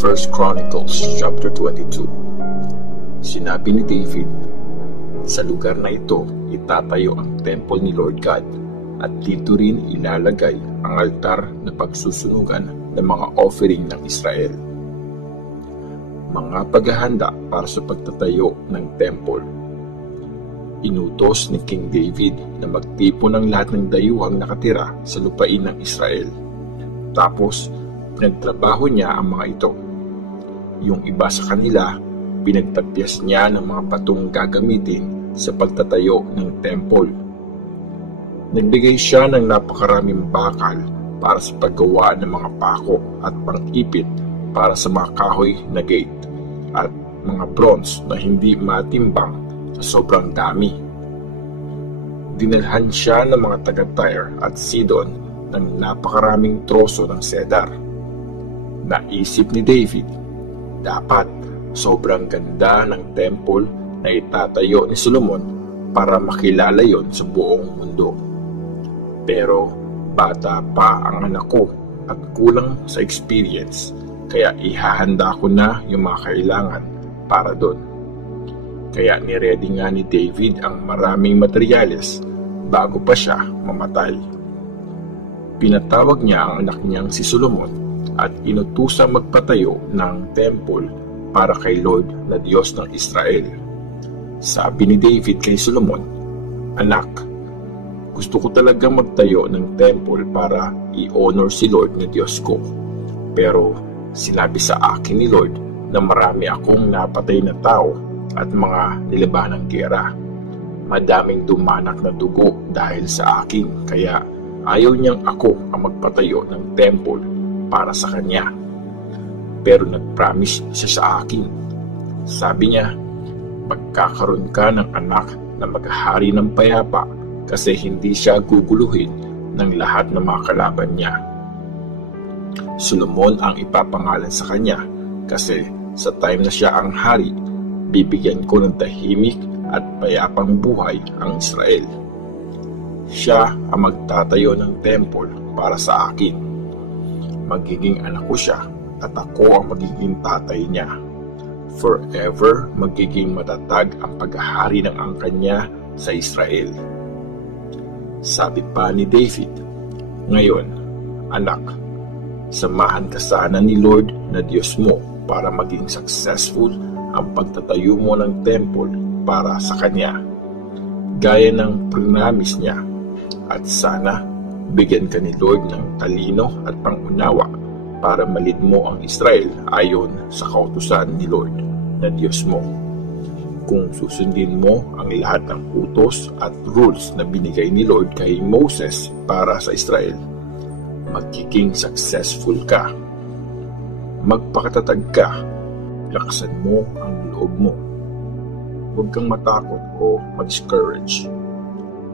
First Chronicles chapter 22. Sinabi ni David, sa lugar na ito itatayo ang temple ni Lord God, at dito rin ilalagay ang altar na pagsusunugan ng mga offering ng Israel. Mga paghahanda para sa pagtatayo ng temple. Inutos ni King David na magtipon ng lahat ng dayuhang nakatira sa lupain ng Israel. Tapos, pinagtrabaho niya ang mga ito. Yung iba sa kanila, pinagtapyas niya ng mga patong gagamitin sa pagtatayo ng temple. Nagbigay siya ng napakaraming bakal para sa paggawa ng mga pako at pang-ipit para sa mga kahoy na gate at mga bronze na hindi matimbang sa sobrang dami. Dinalhan siya ng mga taga-Tyre at Sidon ng napakaraming troso ng cedar. Naisip ni David, dapat sobrang ganda ng temple na itatayo ni Solomon para makilala yon sa buong mundo. Pero bata pa ang anak ko at kulang sa experience, kaya ihahanda ko na yung mga kailangan para doon. Kaya niready nga ni David ang maraming materyales bago pa siya mamatay. Pinatawag niya ang anak niyang si Solomon at inutusang magpatayo ng temple para kay Lord na Diyos ng Israel. Sabi ni David kay Solomon, "Anak, gusto ko talaga magtayo ng temple para i-honor si Lord na Diyos ko. Pero sinabi sa akin ni Lord na marami akong napatay na tao at mga nilaban ng gera. Madaming dumanak na dugo dahil sa akin, kaya ayaw niyang ako ang magpatayo ng temple para sa kanya. Pero nag-promise siya sa akin. Sabi niya, magkakaroon ka ng anak na maghahari ng payapa kasi hindi siya guguluhin ng lahat ng mga kalaban niya. Solomon ang ipapangalan sa kanya kasi sa time na siya ang hari, bibigyan ko ng tahimik at payapang buhay ang Israel. Siya ang magtatayo ng temple para sa akin. Magiging anak ko siya at ako ang magiging tatay niya. Forever magiging matatag ang paghahari ng angkan niya sa Israel." Sabi pa ni David, "Ngayon, anak, samahan ka sana ni Lord na Diyos mo para maging successful ang pagtatayo mo ng temple para sa Kanya, gaya ng promise niya, at sana bigyan ka ni Lord ng talino at pangunawa para malid mo ang Israel ayon sa kautusan ni Lord na Diyos mo. Kung susundin mo ang lahat ng utos at rules na binigay ni Lord kay Moses para sa Israel, magiging successful ka. Magpakatatag ka, lakasan mo ang loob mo. Huwag kang matakot o ma-discourage.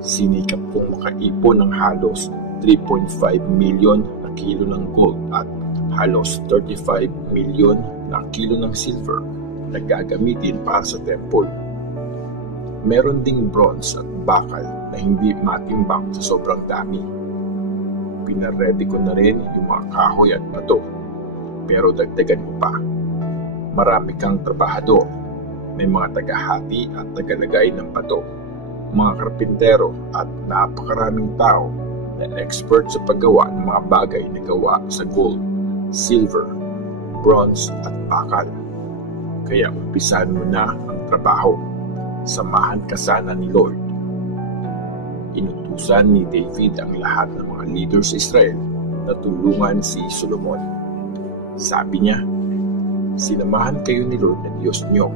Sinikap kong makaipon ng halos 3.5 million na kilo ng gold at halos 35 million na kilo ng silver na gagamitin para sa temple. Meron ding bronze at bakal na hindi matimbang sa sobrang dami. Pinaredy ko na rin yung mga kahoy at bato, pero dagdagan mo pa. Marami kang trabahador, may mga tagahati at tagalagay ng bato, mga karpintero at napakaraming tao na expert sa paggawa ng mga bagay na gawa sa gold, silver, bronze at bakal. Kaya umpisahan mo na ang trabaho. Samahan ka sana ni Lord." Inutusan ni David ang lahat ng mga leaders sa Israel na tulungan si Solomon. Sabi niya, "Sinamahan kayo ni Lord na Diyos niyo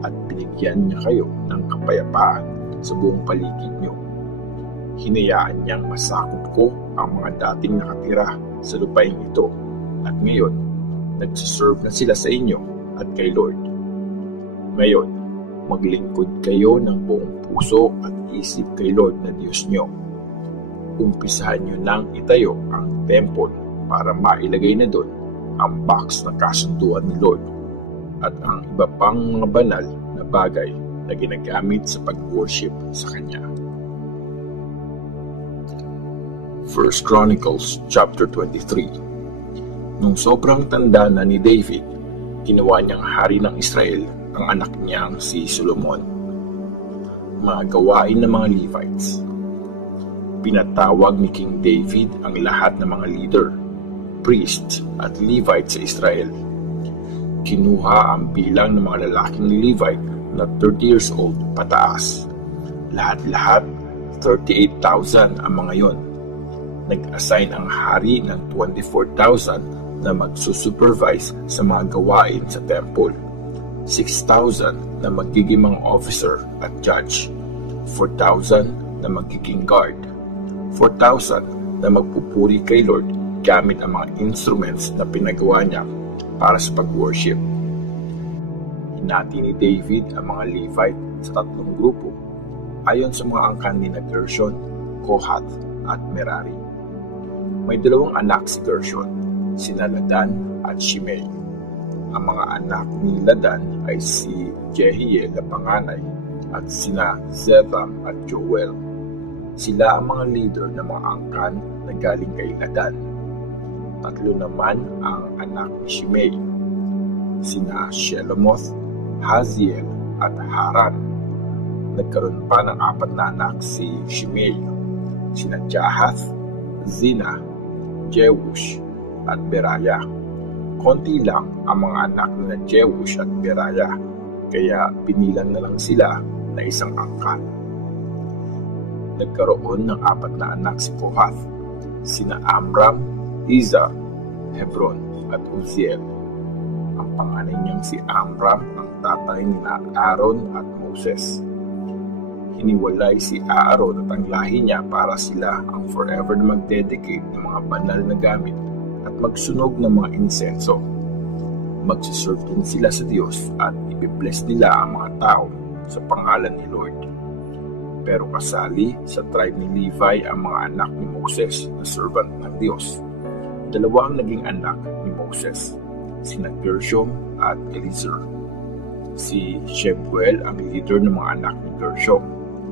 at binigyan niya kayo ng kapayapaan sa buong paligid niyo. Hinayaan niyang masakop ko ang mga dating nakatira sa lupain ito at ngayon nagsiserve na sila sa inyo at kay Lord. Ngayon, maglingkod kayo ng buong puso at isip kay Lord na Diyos niyo. Umpisahan niyo nang itayo ang temple para mailagay na doon ang box na kasunduan ni Lord at ang iba pang mga banal na bagay na ginagamit sa pag-worship sa Kanya." First Chronicles chapter 23. Nung sobrang tanda na ni David, Ginawa niyang hari ng Israel ang anak niyang si Solomon. Mga gawain ng mga Levites. Pinatawag ni King David ang lahat ng mga leader, priests at Levites sa Israel. Kinuha ang bilang ng mga lalaking Levite na 30 years old pataas. Lahat-lahat, 38,000 ang mga yon. Nag-assign ang hari ng 24,000 na magsusupervise sa mga gawain sa temple. 6,000 na magiging mga officer at judge. 4,000 na magiging guard. 4,000 na magpupuri kay Lord gamit ang mga instruments na pinagawa niya para sa pag-worship. Hinati ni David ang mga Levite sa 3 grupo ayon sa mga angkan ni Gershon, Kohath at Merari. May 2 anak si Gershon, sina Ladan at Shimei. Ang mga anak ni Ladan ay si Jehiel na panganay at sina Zetham at Joel. Sila ang mga leader ng mga angkan na galing kay Ladan. 3 naman ang anak ni Shimei, sina Shelomoth, Haziel at Haran. Nagkaroon pa ng 4 na anak si Shimei, sina Jahath, Zina, Jewush at Beraya. Konti lang ang mga anak na Jewush at Beraya, kaya binilang na lang sila na isang angkan. Nagkaroon ng 4 na anak si Kohath, sina Amram, Izhar, Hebron at Uziel. Ang panganay niyang si Amram ang tatay ni Aaron at Moses. Hiniwalay si Aaron at ang lahi niya para sila ang forever na mag-dedicate ng mga banal na gamit at magsunog ng mga insenso. Magsiserve din sila sa Diyos at ibibless nila ang mga tao sa pangalan ni Lord. Pero kasali sa tribe ni Levi ang mga anak ni Moses na servant ng Diyos. 2 ang naging anak ni Moses, sina Gershom at Eliezer. Si Shebuel ang leader ng mga anak ni Gershom.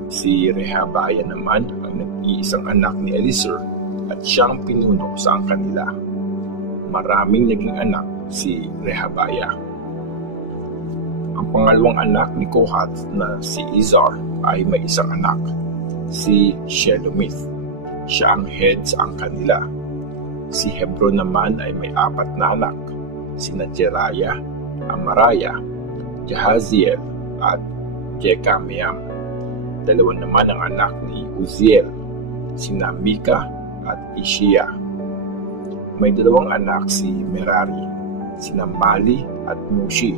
Si Rehabiah naman ang nag-iisang anak ni Eliezer at siyang pinuno sa kanila. Maraming naging anak si Rehabiah. Ang pangalawang anak ni Kohath na si Izhar ay may isang anak, si Shelomith. Siya ang head sa kanila. Si Hebron naman ay may 4 na anak, sina Jeriah, Amariah, Jahaziel at Jekameam. 2 naman ang anak ni Uziel, sina Mika at Ishia. May 2 anak si Merari, sina Mali at Mushi.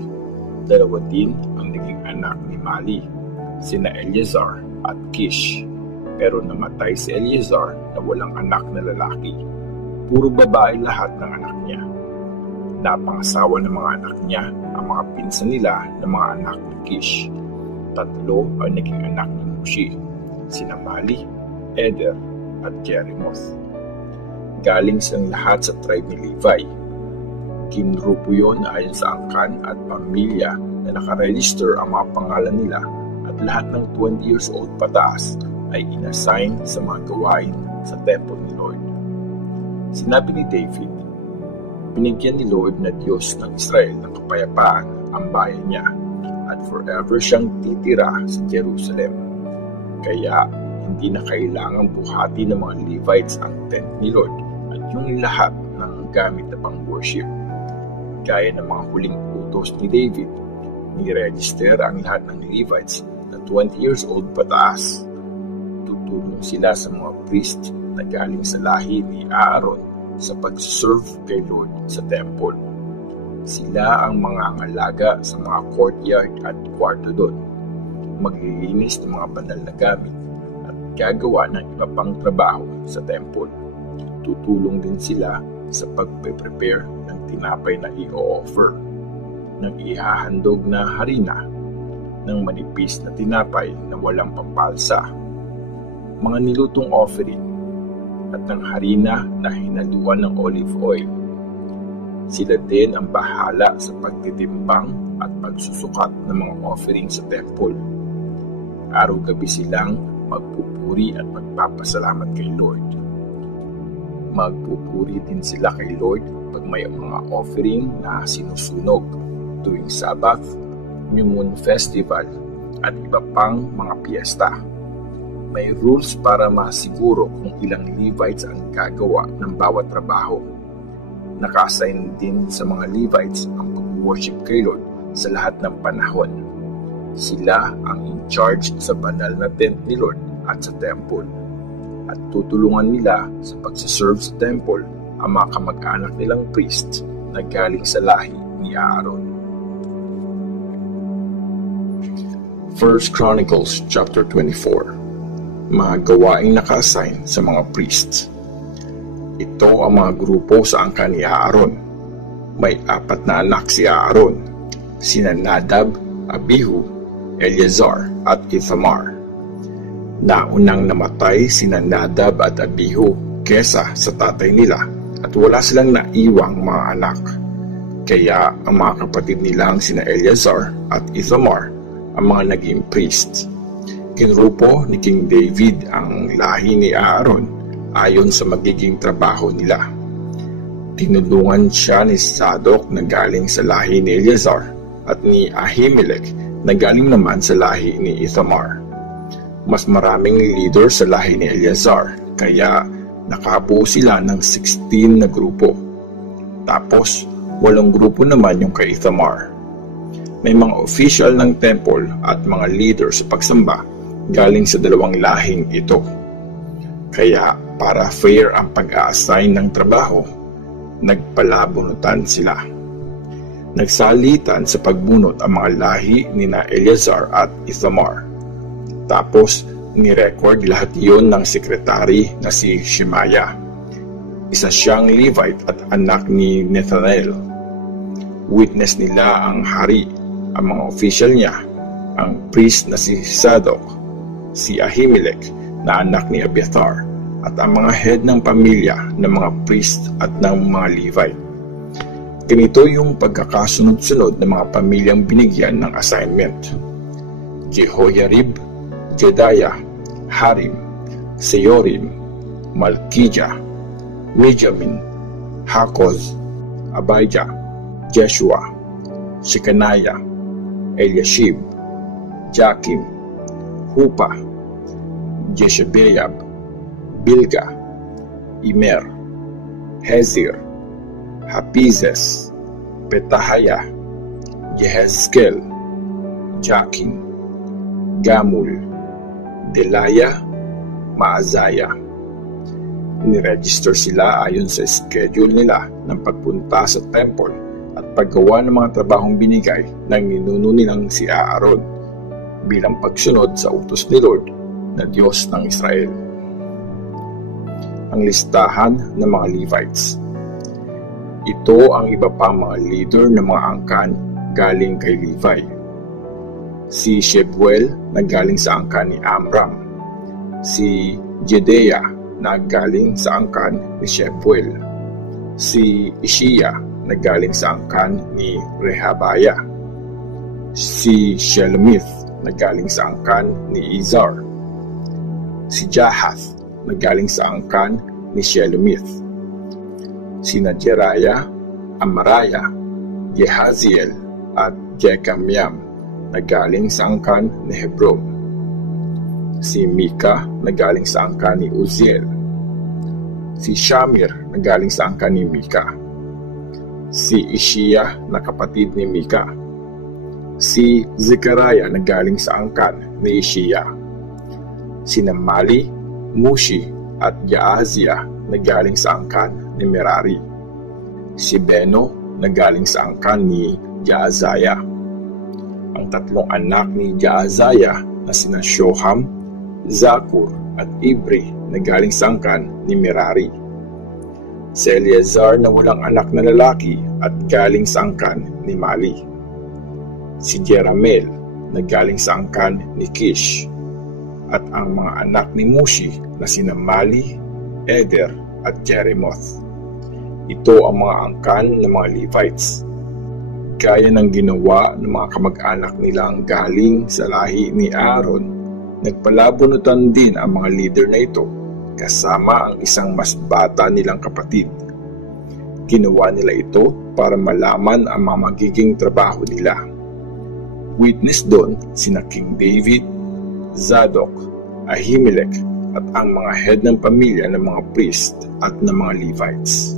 2 din ang naging anak ni Mali, sina Eleazar at Kish. Pero namatay si Eleazar na walang anak na lalaki. Puro babae lahat ng anak niya. Napangasawa ng mga anak niya ang mga pinsan nila ng mga anak ni Kish. 3 ang naging anak ni Mushi, sina Mali, Eder at Jerimoth. Galing silang lahat sa tribe ni Levi. Kinrupo yon ayon sa angkan at pamilya na nakaregister ang mga pangalan nila, at lahat ng 20 years old pataas ay inassign sa mga gawain sa temple ni Lord. Sinabi ni David, binigyan ni Lord na Diyos ng Israel ng kapayapaan ang bayan niya, at forever siyang titira sa Jerusalem. Kaya hindi na kailangang buhati ng mga Levites ang tent ni Lord at yung lahat ng gamit na pang-worship. Gaya ng mga huling utos ni David, ni-register ang lahat ng Levites na 20 years old pataas. Tutulong sila sa mga priest na galing sa lahi ni Aaron sa pag-serve kay Lord sa temple. Sila ang mga ngalaga sa mga courtyard at kwarto doon. Maglilinis ng mga banal na gamit at gagawa ng iba pang trabaho sa temple. Tutulong din sila sa pagpe-prepare ng tinapay na i-offer, ng ihahandog na harina, ng manipis na tinapay na walang pampalsa, mga nilutong offering, at ng harina na hinaluan ng olive oil. Sila din ang bahala sa pagtitimbang at pagsusukat ng mga offering sa temple. Araw-gabi silang magpupuri at magpapasalamat kay Lord. Magpupuri din sila kay Lord pag may mga offering na sinusunog. tuwing Sabbath, New Moon Festival, at iba pang mga piyesta. May rules para masiguro kung ilang Levites ang gagawa ng bawat trabaho. Naka-assign din sa mga Levites ang pag-worship kay Lord sa lahat ng panahon. Sila ang in charge sa banal na tent ni Lord at sa temple. At tutulungan nila sa pagsaserve sa temple ang mga kamag-anak nilang priest na galing sa lahi ni Aaron. 1 Chronicles chapter 24. Mga gawaing naka-assign sa mga priests. Ito ang mga grupo sa angkan ni Aaron. May 4 na anak si Aaron, sina Nadab, Abihu, Eleazar at Ithamar. Naunang namatay sina Nadab at Abihu kesa sa tatay nila at wala silang naiwang mga anak. Kaya ang mga kapatid nilang sina Eleazar at Ithamar ang mga naging priests. Kinrupo ni King David ang lahi ni Aaron ayon sa magiging trabaho nila. Tinulungan siya ni Zadok na galing sa lahi ni Eleazar at ni Ahimelech na galing naman sa lahi ni Ithamar. Mas maraming leader sa lahi ni Eleazar kaya nakabuo sila ng 16 na grupo. Tapos 8 grupo naman yung kay Ithamar. May mga official ng temple at mga leader sa pagsamba galing sa 2 lahing ito. Kaya para fair ang pag-a-assign ng trabaho, nagpalabunutan sila. Nagsalitan sa pagbunot ang mga lahi ni na Eleazar at Ithamar. Tapos ni-record lahat iyon ng sekretary na si Shemaiah. Isa siyang Levite at anak ni Nethanel. Witness nila ang hari, ang mga official niya, ang priest na si Zadok, si Ahimelech na anak ni Abiathar, at ang mga head ng pamilya ng mga priest at ng mga Levite. Ganito yung pagkakasunod-sunod ng mga pamilyang binigyan ng assignment: Jehoiarib, Jedaiah, Harim, Seorim, Malkijah, Mijamin, Hakoz, Abijah, Jeshua, Shekaniah, Eliashib, Jakim, Hupa, Jeshebeab, Bilga, Imer, Hezir, Hapizes, Petahaya, Yehezkel, Jakin, Gamul, Delaya, Maazaya. Niregister sila ayon sa schedule nila ng pagpunta sa temple at paggawa ng mga trabahong binigay ng ninuno nilang si Aaron bilang pagsunod sa utos ni Lord na Diyos ng Israel. Ang listahan ng mga Levites. Ito ang iba pang mga leader ng mga angkan galing kay Levi. Si Shebuel na galing sa angkan ni Amram. Si Jedeah na galing sa angkan ni Shebuel. Si Ishiah na galing sa angkan ni Rehabiah. Si Shelomith na galing sa angkan ni Izar. Si Jahath na galing sa angkan ni Shelomith. Sina Jeriah, Amariah, Jehaziel at Jekamiam na galing sa angkan ni Hebron. Si Mika na galing sa angkan ni Uziel. Si Shamir na galing sa angkan ni Mika. Si Ishiah na kapatid ni Mika. Si Zechariah na galing sa angkan ni Ishiah. Sina Mali, Mushi at Jaaziah na galing sa angkan ni Merari. Si Beno na galing sa angkan ni Jaazaya. Ang 3 anak ni Jaazaya na sina Shoham, Zakur at Ibri na galing sa angkan ni Merari. Si Eleazar na walang anak na lalaki at galing sa angkan ni Mali. Si Jeramel na galing sa angkan ni Kish. At ang mga anak ni Mushi na sina Mali, Eder at Jeremoth. Ito ang mga angkan ng mga Levites. Gaya ng ginawa ng mga kamag-anak nilang galing sa lahi ni Aaron, nagpalabunutan din ang mga leader na ito kasama ang isang mas bata nilang kapatid. Ginawa nila ito para malaman ang mga magiging trabaho nila. Witness doon sina King David, Zadok, Ahimelech at ang mga head ng pamilya ng mga priest at ng mga Levites.